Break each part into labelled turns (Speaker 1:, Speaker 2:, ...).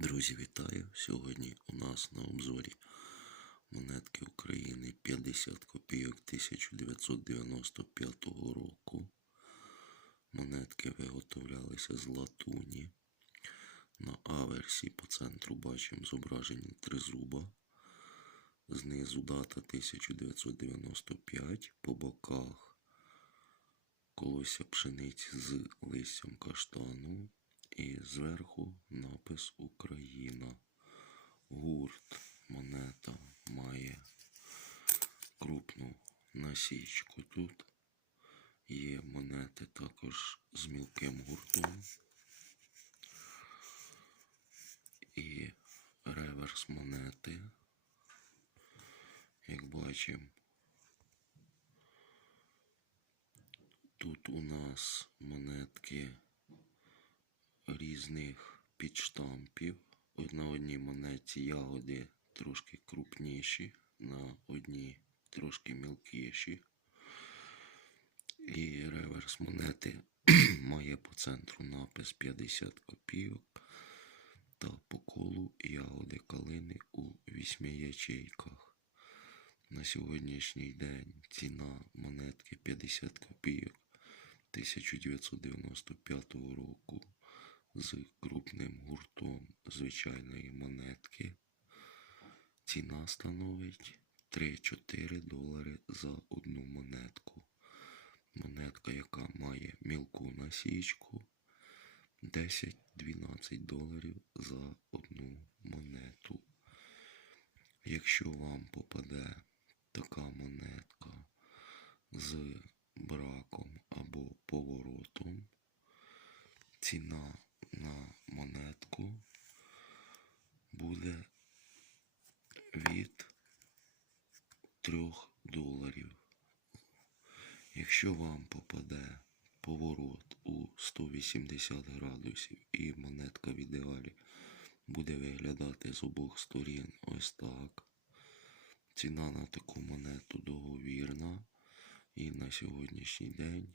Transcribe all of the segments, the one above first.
Speaker 1: Друзі, вітаю! Сьогодні у нас на обзорі монетки України 50 копійок 1995 року. Монетки виготовлялися з латуні. На аверсі по центру бачимо зображення тризуба. Знизу дата 1995, по боках колося пшениці з листям каштану. І зверху напис Україна. Гурт монета має крупну насічку тут. Є монети також з мілким гуртом. І реверс монети. Як бачимо, тут у нас монетки різних підштампів. На одній монеті ягоди трошки крупніші, на одній трошки мілкіші. І реверс монети має по центру напис 50 копійок та по колу ягоди калини у вісьми ячейках. На сьогоднішній день ціна монетки 50 копійок 1995 року з крупним гуртом звичайної монетки. Ціна становить 3-4 долари за одну монетку. Монетка, яка має мілку насічку, 10-12 доларів за одну монету. Якщо вам попаде така монетка з браком або поворотом, ціна на монетку буде від 3 доларів. Якщо вам попаде поворот у 180 градусів і монетка в ідеалі буде виглядати з обох сторін ось так. Ціна на таку монету договірна і на сьогоднішній день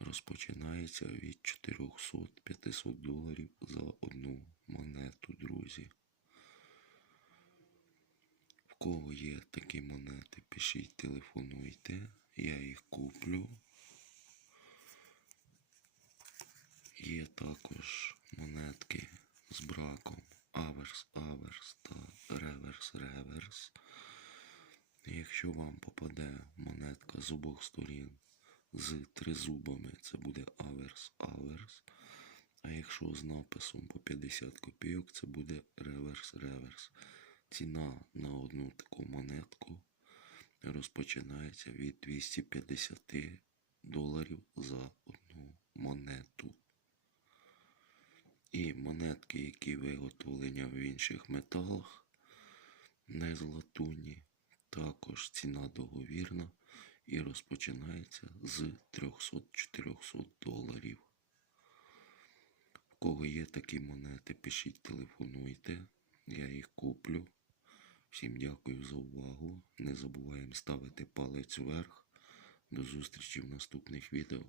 Speaker 1: розпочинається від 400-500 доларів за одну монету, друзі. В кого є такі монети, пишіть, телефонуйте, я їх куплю. Є також монетки з браком аверс, аверс та реверс, реверс. Якщо вам попаде монетка з обох сторін з тризубами, це буде аверс, аверс. А якщо з написом по 50 копійок, це буде реверс, реверс. Ціна на одну таку монетку розпочинається від 250 доларів за одну монету. І монетки, які виготовлені в інших металах, не з латуні, також ціна договірна і розпочинається з 300-400 доларів. В кого є такі монети, пишіть, телефонуйте, я їх куплю. Всім дякую за увагу. Не забуваємо ставити палець вверх. До зустрічі в наступних відео.